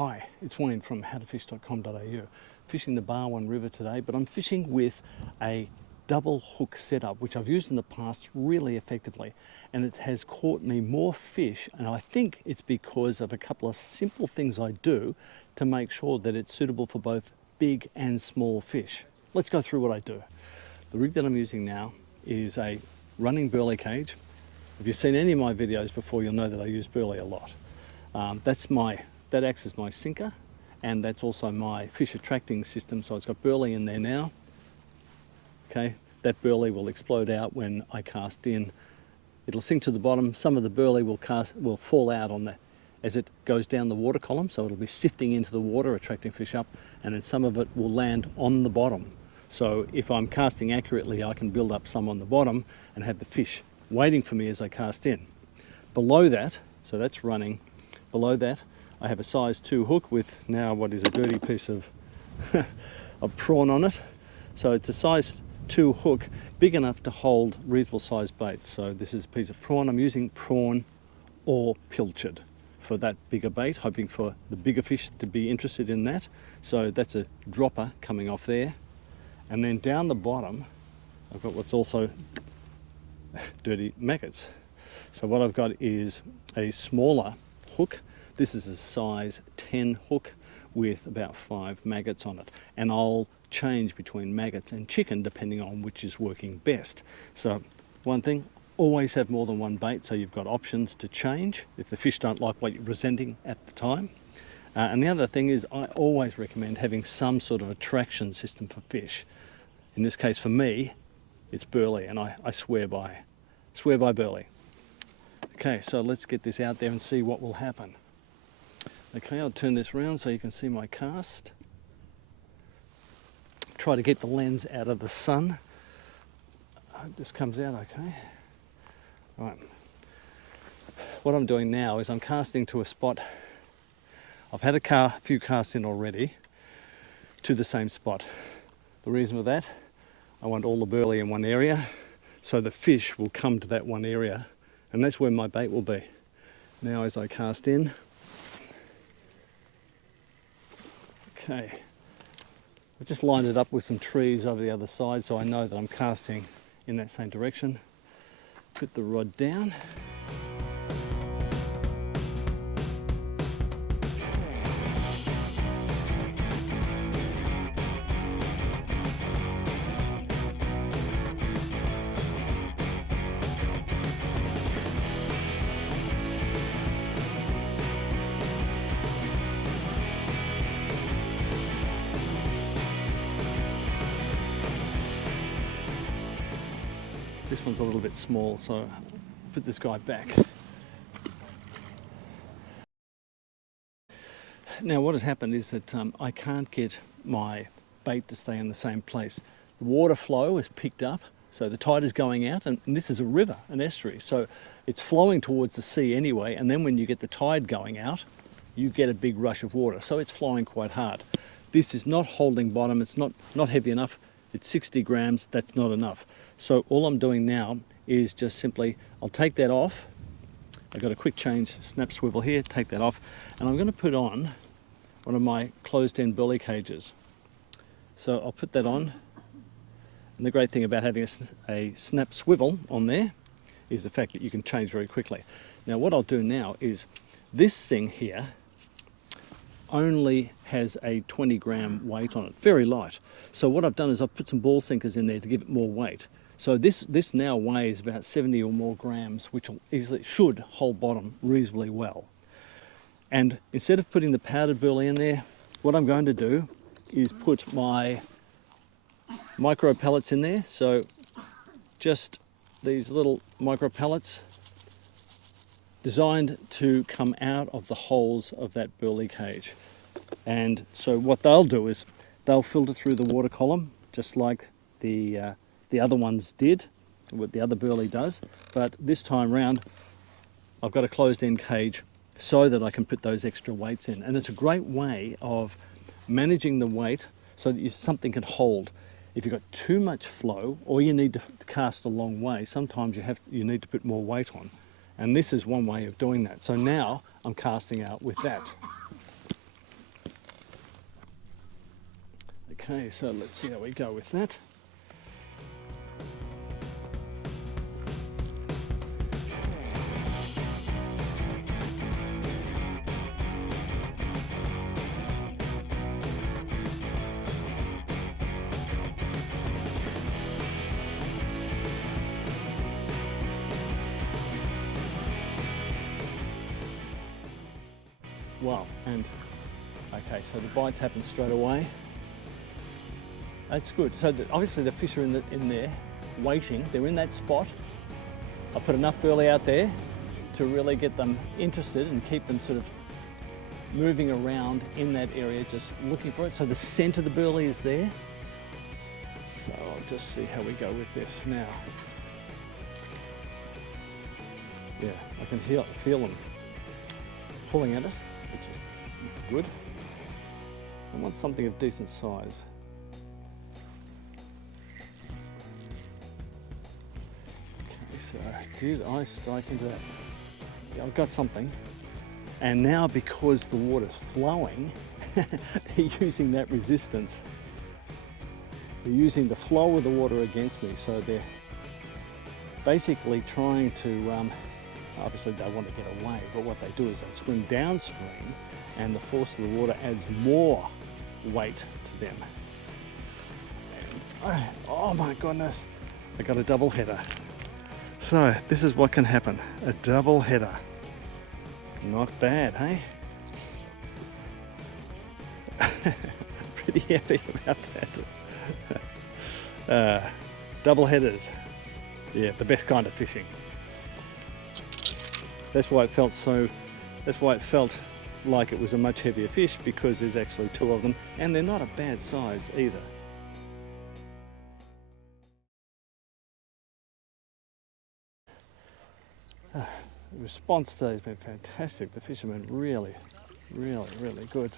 Hi, it's Wayne from howtofish.com.au. Fishing the Barwon River today, but I'm fishing with a double hook setup, which I've used in the past really effectively, and it has caught me more fish, and I think it's because of a couple of simple things I do to make sure that it's suitable for both big and small fish. Let's go through what I do. The rig that I'm using now is a running burley cage. If you've seen any of my videos before, you'll know that I use burley a lot. That acts as my sinker, and that's also my fish attracting system. So it's got burley in there now. Okay, that burley will explode out when I cast in. It'll sink to the bottom. Some of the burley will fall out on that as it goes down the water column. So it'll be sifting into the water, attracting fish up, and then some of it will land on the bottom. So if I'm casting accurately, I can build up some on the bottom and have the fish waiting for me as I cast in. Below that, so that's running, below that I have a size 2 hook with now what is a dirty piece of, of prawn on it. So it's a size 2 hook, big enough to hold reasonable sized bait. So this is a piece of prawn. I'm using prawn or pilchard for that bigger bait, hoping for the bigger fish to be interested in that. So that's a dropper coming off there. And then down the bottom, I've got what's also dirty maggots. So what I've got is a smaller hook. This is a size 10 hook with about 5 maggots on it. And I'll change between maggots and chicken depending on which is working best. So one thing, always have more than one bait so you've got options to change if the fish don't like what you're presenting at the time. And the other thing is I always recommend having some sort of attraction system for fish. In this case for me, it's burley, and I swear by burley. Okay, so let's get this out there and see what will happen. Okay, I'll turn this around so you can see my cast. Try to get the lens out of the sun. I hope this comes out okay. Right. What I'm doing now is I'm casting to a spot. I've had a few casts in already to the same spot. The reason for that, I want all the burley in one area, so the fish will come to that one area, and that's where my bait will be. Now as I cast in, okay, I've just lined it up with some trees over the other side so I know that I'm casting in that same direction. Put the rod down. This one's a little bit small, so I'll put this guy back. Now what has happened is that I can't get my bait to stay in the same place. The water flow is picked up, so the tide is going out, and this is a river, an estuary, so it's flowing towards the sea anyway, and then when you get the tide going out, you get a big rush of water, so it's flowing quite hard. This is not holding bottom, it's not heavy enough. It's 60 grams, that's not enough. So all I'm doing now is just simply, I'll take that off. I've got a quick change snap swivel here, take that off, and I'm going to put on one of my closed-end burley cages. So I'll put that on, and the great thing about having a snap swivel on there is the fact that you can change very quickly. Now what I'll do now is, this thing here only has a 20 gram weight on it, very light. So what I've done is I've put some ball sinkers in there to give it more weight. So this now weighs about 70 or more grams, which should hold bottom reasonably well. And instead of putting the powdered burley in there, what I'm going to do is put my micro pellets in there. So just these little micro pellets designed to come out of the holes of that burley cage. And so what they'll do is they'll filter through the water column just like the other ones did, what the other burley does, but this time round I've got a closed-end cage so that I can put those extra weights in, and it's a great way of managing the weight so that something can hold. If you've got too much flow or you need to cast a long way, sometimes you need to put more weight on. And this is one way of doing that. So now I'm casting out with that. Okay, so let's see how we go with that. Wow, and okay, so the bites happen straight away. That's good. So obviously the fish are in there waiting. They're in that spot. I put enough burley out there to really get them interested and keep them sort of moving around in that area, just looking for it. So the scent of the burley is there. So I'll just see how we go with this now. Yeah, I can feel them pulling at us, which is good. I want something of decent size. So did I strike into that? Yeah, I've got something. And now because the water's flowing, they're using that resistance. They're using the flow of the water against me. So they're basically trying to, obviously they want to get away, but what they do is they swim downstream and the force of the water adds more weight to them. And, oh my goodness, I got a double header. So this is what can happen, a double header. Not bad, hey? Pretty happy about that. Double headers, yeah, the best kind of fishing. That's why it felt like it was a much heavier fish, because there's actually two of them and they're not a bad size either. The response today has been fantastic. The fish have been really good.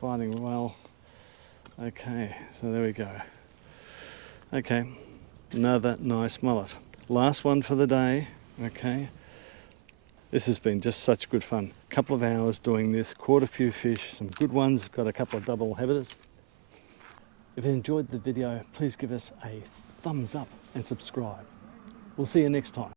Fighting well. Okay, so there we go. Okay, another nice mullet. Last one for the day, okay. This has been just such good fun. A couple of hours doing this, caught a few fish, some good ones, got a couple of double headers. If you enjoyed the video, please give us a thumbs up and subscribe. We'll see you next time.